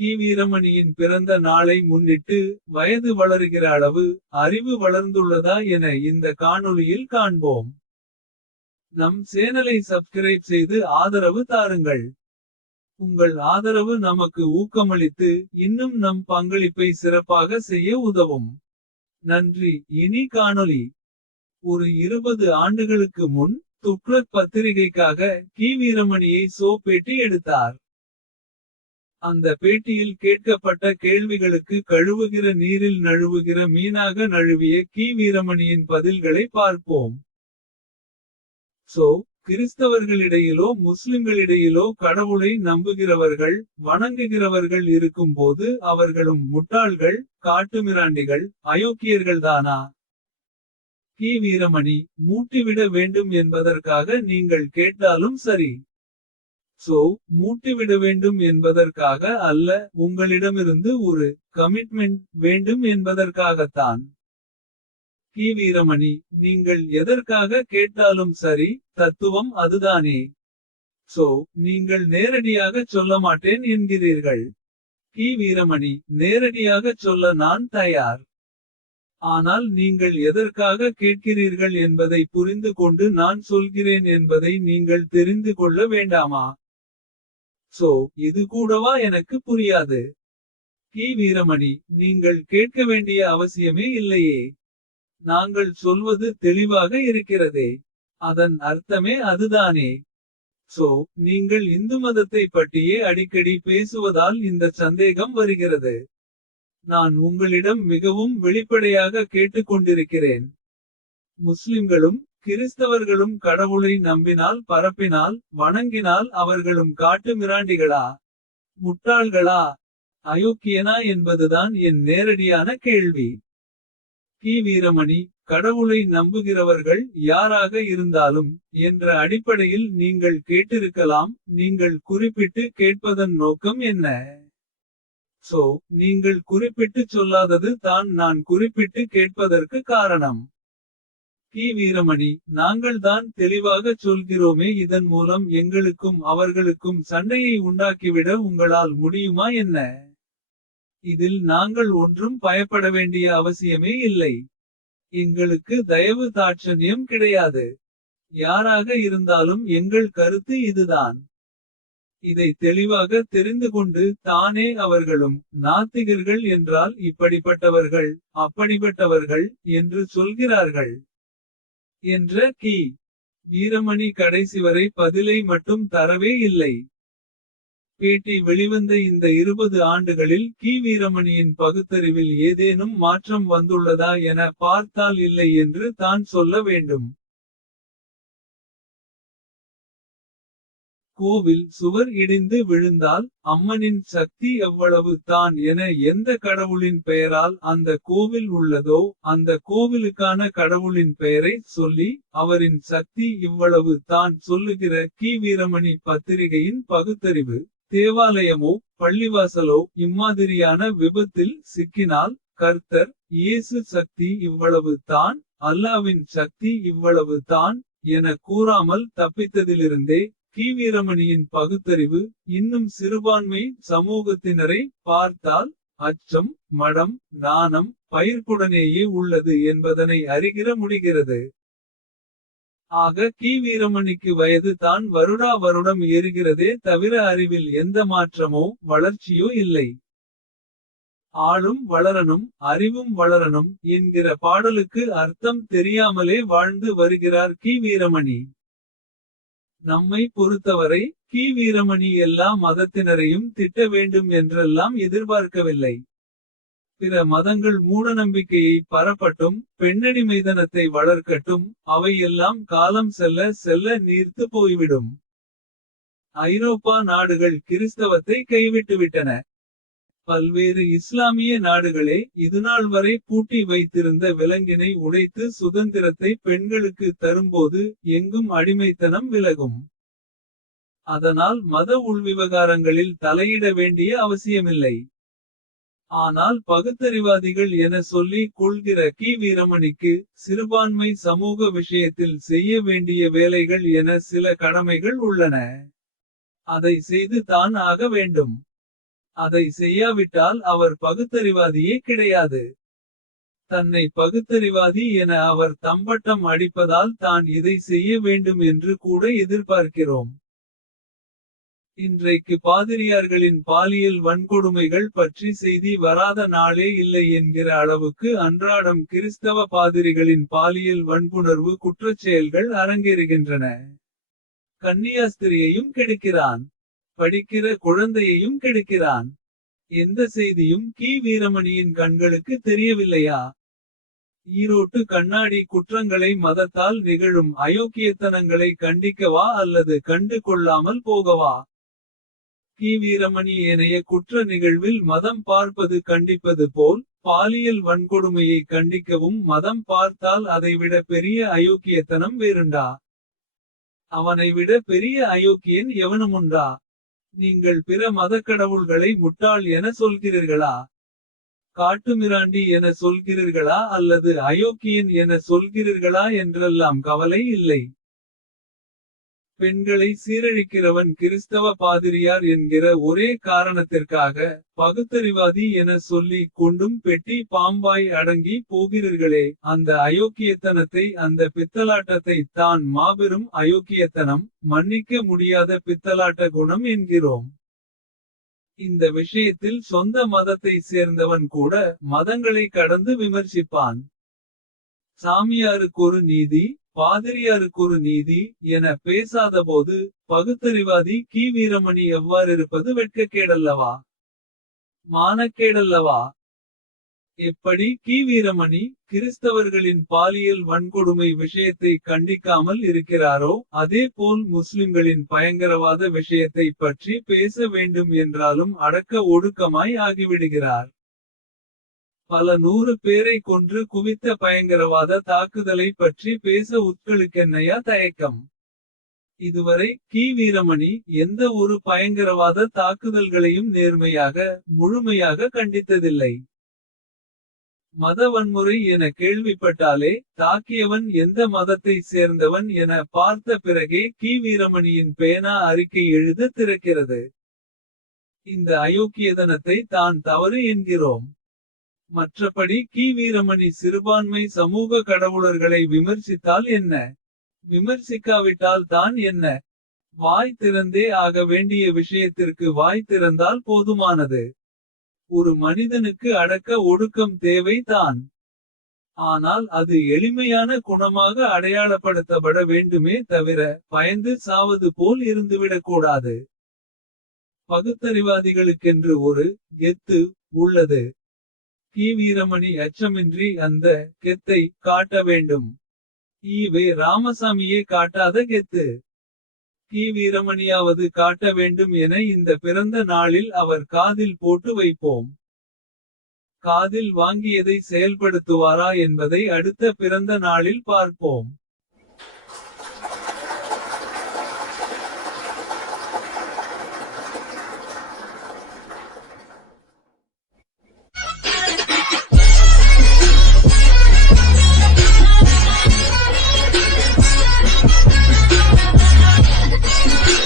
கி. வீரமணியின் பிறந்த நாளை முன்னிட்டு வயது வளருகிற அளவு அறிவு வளர்ந்துள்ளதா என இந்த காணொளியில் காண்போம். நம் சேனலை சப்ஸ்கிரைப் செய்து ஆதரவு தாருங்கள். உங்கள் ஆதரவு நமக்கு ஊக்கமளித்து இன்னும் நம் பங்களிப்பை சிறப்பாக செய்ய உதவும். நன்றி. இனி காணொளி. ஒரு 20 ஆண்டுகளுக்கு முன் துக்ளக் பத்திரிகைக்காக கி. வீரமணியை பேட்டி எடுத்தார். அந்த பேட்டியில் கேட்கப்பட்ட கேள்விகளுக்கு கழுவுகிற நீரில் நழுவுகிற மீனாக நழுவிய கி. வீரமணியின் பதில்களை பார்ப்போம். கிறிஸ்தவர்களிடையிலோ முஸ்லிம்களிடையிலோ கடவுளை நம்புகிறவர்கள் வணங்குகிறவர்கள் இருக்கும்போது அவர்களும் முட்டாள்கள் காட்டுமிராண்டிகள் அயோக்கியர்கள்தானா? கி. வீரமணி மூட்டிவிட வேண்டும் என்பதற்காக நீங்கள் கேட்டாலும் சரி. மூட்டிவிட வேண்டும் என்பதற்காக அல்ல, உங்களிடமிருந்து ஒரு கமிட்மெண்ட் வேண்டும் என்பதற்காகத்தான். கி. வீரமணி நீங்கள் எதற்காக கேட்டாலும் சரி, தத்துவம் அதுதானே. நீங்கள் நேரடியாகச் சொல்ல மாட்டேன் என்கிறீர்கள். கி. வீரமணி நேரடியாகச் சொல்ல நான் தயார். ஆனால் நீங்கள் எதற்காக கேட்கிறீர்கள் என்பதை புரிந்து கொண்டு நான் சொல்கிறேன் என்பதை நீங்கள் தெரிந்து கொள்ள வேண்டாமா? இது கூடவா எனக்கு புரியாது? கி. வீரமணி நீங்கள் கேட்க வேண்டிய அவசியமே இல்லையே. நாங்கள் சொல்வது தெளிவாக இருக்கிறதே. அதன் அர்த்தமே அதுதானே. நீங்கள் இந்து மதத்தை பற்றியே அடிக்கடி பேசுவதால் இந்த சந்தேகம் வருகிறது. நான் உங்களிடம் மிகவும் வெளிப்படையாக கேட்டுக்கொண்டிருக்கிறேன். முஸ்லிம்களும் கிறிஸ்தவர்களும் கடவுளை நம்பினால் பரப்பினால் வணங்கினால் அவர்களும் காட்டு மிராண்டிகளா? முட்டாள்களா? அயோக்கியனா என்பதுதான் என் நேரடியான கேள்வி. கி. வீரமணி கடவுளை நம்புகிறவர்கள் யாராக இருந்தாலும் என்ற அடிப்படையில் நீங்கள் கேட்டிருக்கலாம். நீங்கள் குறிப்பிட்டு கேட்பதன் நோக்கம் என்ன? நீங்கள் குறிப்பிட்டுச் சொல்லாதது தான் நான் குறிப்பிட்டு கேட்பதற்கு காரணம். கி. வீரமணி நாங்கள் தான் தெளிவாகச் சொல்கிறோமே, இதன் மூலம் எங்களுக்கும் அவர்களுக்கும் சண்டையை உண்டாக்கிவிட உங்களால் முடியுமா என்ன? இதில் நாங்கள் ஒன்றும் பயப்பட வேண்டிய அவசியமே இல்லை. எங்களுக்கு தயவு தாட்சண்யம் கிடையாது. யாராக இருந்தாலும் எங்கள் கருத்து இதுதான். இதை தெளிவாக தெரிந்து கொண்டு தானே அவர்களும் நாத்திகர்கள் என்றால் இப்படிப்பட்டவர்கள் அப்படிப்பட்டவர்கள் என்று சொல்கிறார்கள் என்ற கி. வீரமணி கடைசிவரை பதிலை மட்டும் தரவே இல்லை. பேட்டி வெளிவந்த இந்த 20 ஆண்டுகளில் கி. வீரமணியின் பகுத்தறிவில் ஏதேனும் மாற்றம் வந்துள்ளதா என பார்த்தால் இல்லை என்று தான் சொல்ல வேண்டும். கோவில் சுவர் இடிந்து விழுந்தால் அம்மனின் சக்தி எவ்வளவு தான் என எந்த கடவுளின் பெயரால் அந்த கோவில் உள்ளதோ அந்த கோவிலுக்கான கடவுளின் பெயரை சொல்லி அவரின் சக்தி இவ்வளவு தான் சொல்லுகிற கி. வீரமணி பத்திரிகையின் பகுத்தறிவு. தேவாலயமோ பள்ளிவாசலோ இம்மாதிரியான விபத்தில் சிக்கினால் கர்த்தர் இயேசு சக்தி இவ்வளவு தான் அல்லாவின் சக்தி இவ்வளவு தான் என கூறாமல் தப்பித்ததிலிருந்தே கி. வீரமணியின் பகுத்தறிவு இன்னும் சிறுபான்மை சமூகத்தினரை பார்த்தால் அச்சம் மடம் நாணம் பயிர்ப்புடனேயே உள்ளது என்பதனை அறிகிற முடிகிறது. ஆக கி. வீரமணிக்கு வயது தான் வருடா வருடம் ஏறுகிறதே தவிர அறிவில் எந்த மாற்றமோ வளர்ச்சியோ இல்லை. ஆளும் வளரணும் அறிவும் வளரணும் என்கிற பாடலுக்கு அர்த்தம் தெரியாமலே வாழ்ந்து வருகிறார் கி. வீரமணி. நம்மை பொறுத்தவரை கி. வீரமணி எல்லா மதத்தினரையும் திட்ட வேண்டும் என்றெல்லாம் எதிர்பார்க்கவில்லை. பிற மதங்கள் மூடநம்பிக்கையை பரப்பட்டும் பெண்ணடிமைதனத்தை வளர்க்கட்டும் அவை எல்லாம் காலம் செல்ல செல்ல நீர்த்து போய்விடும். ஐரோப்பா நாடுகள் கிறிஸ்தவத்தை கைவிட்டுவிட்டன. பல்வேறு இஸ்லாமிய நாடுகளே இதுநாள் வரை பூட்டி வைத்திருந்த விலங்கினை உடைத்து சுதந்திரத்தை பெண்களுக்கு தரும்போது எங்கும் அடிமைத்தனம் விலகும். அதனால் மத உள்விவகாரங்களில் தலையிட வேண்டிய அவசியமில்லை. ஆனால் பகுத்தறிவாதிகள் என சொல்லி கொள்கிற கி. வீரமணிக்கு சிறுபான்மை சமூக விஷயத்தில் செய்ய வேண்டிய வேலைகள் என சில கடமைகள் உள்ளன. அதை செய்து தான் ஆக வேண்டும். அதை செய்யாவிட்டால் அவர் பகுத்தறிவாதியே கிடையாது. தன்னை பகுத்தறிவாதி என அவர் தம்பட்டம் அடிப்பதால் தான் இதை செய்ய வேண்டும் என்று கூட எதிர்பார்க்கிறோம். இன்றைக்கு பாதிரியார்களின் பாலியல் வன்கொடுமைகள் பற்றி செய்தி வராத நாளே இல்லை என்கிற அளவுக்கு அன்றாடம் கிறிஸ்தவ பாதிரிகளின் பாலியல் வன்புணர்வு குற்றச்செயல்கள் அரங்கேறுகின்றன. கன்னியாஸ்திரியையும் கெடுக்கிறான். படிக்கிற குழந்தையையும் கெடுக்கிறான். எந்த செய்தியும் கி. வீரமணியின் கண்களுக்கு தெரியவில்லையா? ஈரோட்டு கண்ணாடி குற்றங்களை மதத்தால் நிகழும் அயோக்கியத்தனங்களை கண்டிக்கவா அல்லது கண்டு கொள்ளாமல் போகவா? கி. வீரமணி ஏனைய குற்ற நிகழ்வில் மதம் பார்ப்பது கண்டிப்பது போல் பாலியல் வன்கொடுமையை கண்டிக்கவும் மதம் பார்த்தால் அதைவிட பெரிய அயோக்கியத்தனம் வேறுண்டா? அவனை விட பெரிய அயோக்கியன் எவனுமுண்டா? நீங்கள் பிற மதக்கடவுள்களை முட்டாள் என சொல்கிறீர்களா? காட்டுமிராண்டி என சொல்கிறீர்களா அல்லது அயோக்கியன் என சொல்கிறீர்களா என்றெல்லாம் கவலை இல்லை. பெண்களை சீரழிக்கிறவன் கிறிஸ்தவ பாதிரியார் என்கிற ஒரே காரணத்திற்காக பகுத்தறிவாதி என சொல்லி கொண்டும் பெட்டி பாம்பாய் அடங்கி போகிறீர்களே. அந்த அயோக்கியத்தனத்தை, அந்த பித்தலாட்டத்தை தான் மாபெரும் அயோக்கியத்தனம், மன்னிக்க முடியாத பித்தலாட்ட குணம் என்கிறோம். இந்த விஷயத்தில் சொந்த மதத்தை சேர்ந்தவன் கூட மதங்களை கடந்து விமர்சிப்பான். சாமியாருக்கொரு நீதி, பாதிரியாருக்கொரு நீதி என பேசாதபோது பகுத்தறிவாதி கி. வீரமணி எவ்வாறிருப்பது வெட்கக்கேடல்லவா? மானக்கேடல்லவா? எப்படி கி. வீரமணி கிறிஸ்தவர்களின் பாலியல் வன்கொடுமை விஷயத்தை கண்டிக்காமல் இருக்கிறாரோ அதே போல் முஸ்லிம்களின் பயங்கரவாத விஷயத்தை பற்றி பேச வேண்டும் என்றாலும் அடக்க ஒடுக்கமாய் ஆகிவிடுகிறார். பல 100 பேரை கொன்று குவித்த பயங்கரவாத தாக்குதலை பற்றி பேச உட்களுக்கென்னையா தயக்கம்? இதுவரை கி. வீரமணி எந்த ஒரு பயங்கரவாத தாக்குதல்களையும் நேர்மையாக, முழுமையாக கண்டித்ததில்லை. மத வன்முறை என கேள்விப்பட்டாலே தாக்கியவன் எந்த மதத்தை சேர்ந்தவன் என பார்த்த பிறகே கி. வீரமணியின் பேனா அறிக்கை எழுத திறக்கிறது. இந்த அயோக்கியதனத்தை தான் தவறு என்கிறோம். மற்றபடி கி. வீரமணி சிறுபான்மை சமூக கடவுளர்களை விமர்சித்தால் என்ன? விமர்சிக்காவிட்டால் தான் என்ன? வாய் திறந்தே ஆக வேண்டிய விஷயத்திற்கு வாய் திறந்தால் போதுமானது. ஒரு மனிதனுக்கு அடக்க ஒடுக்கம் தேவை தான். ஆனால் அது எளிமையான குணமாக அடையாளப்படுத்தப்பட வேண்டுமே தவிர பயந்து சாவது போல் இருந்துவிடக்கூடாது. பகுத்தறிவாதிகளுக்கென்று ஒரு கெத்து உள்ளது. கி. வீரமணி அச்சமின்றி அந்த கெத்தை காட்ட வேண்டும். ஈவே ராமசாமியே காட்டாத கெத்து கி. வீரமணியாவது காட்ட வேண்டும் என இந்த பிறந்த நாளில் அவர் காதில் போட்டு வைப்போம். காதில் வாங்கியதை செயல்படுத்துவாரா என்பதை அடுத்த பிறந்த நாளில் பார்ப்போம்.